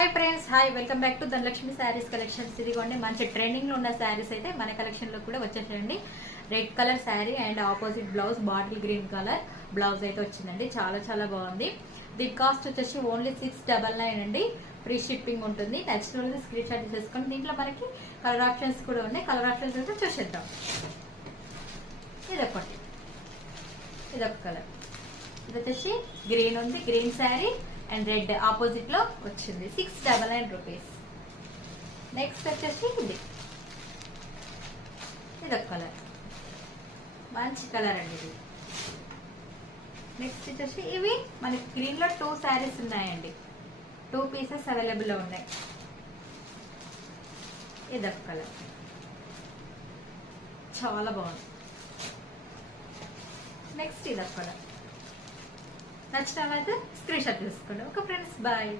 Hi friends, hi, welcome back to Dhanalakshmi saris collections. ఇదిగోండి మంచి trending లో ఉన్న శారీస్ అయితే మన కలెక్షన్ లో కూడా వచ్చేసాయండి. Red colour sari and opposite blouse bottle green colour blouse అయితే వచ్చిందండి. చాలా చాలా బాగుంది. దీని కాస్ట్ వచ్చేసి ఓన్లీ 699 అండి. ఫ్రీ షిప్పింగ్ ఉంటుంది. నెక్స్ట్ రోజు స్క్రీన్ షాట్ చేసుకోండి. దీంట్లో మనకి కలర్ ఆప్షన్స్ కూడా ఉన్నాయి. కలర్ ఆప్షన్స్ అయితే చూసేద్దాం. ఇదొక కలర్, ఇది వచ్చేసి గ్రీన్ ఉంది, green sari and red opposite లో వచ్చింది. 699 రూపీస్. నెక్స్ట్ వచ్చేసి ఇదొక కలర్, మంచి కలర్ అండి ఇది. నెక్స్ట్ వచ్చేసి ఇవి మనకి గ్రీన్ లో 2 శారీస్ ఉన్నాయండి. 2 పీసెస్ అవైలబుల్ లో ఉన్నాయి. ఇదొక కలర్, చాలా బాగుంది. నెక్స్ట్ ఇదొక కలర్. నచ్చిన అయితే స్క్రీన్ షాట్ తీసుకోండి. Okay friends, bye.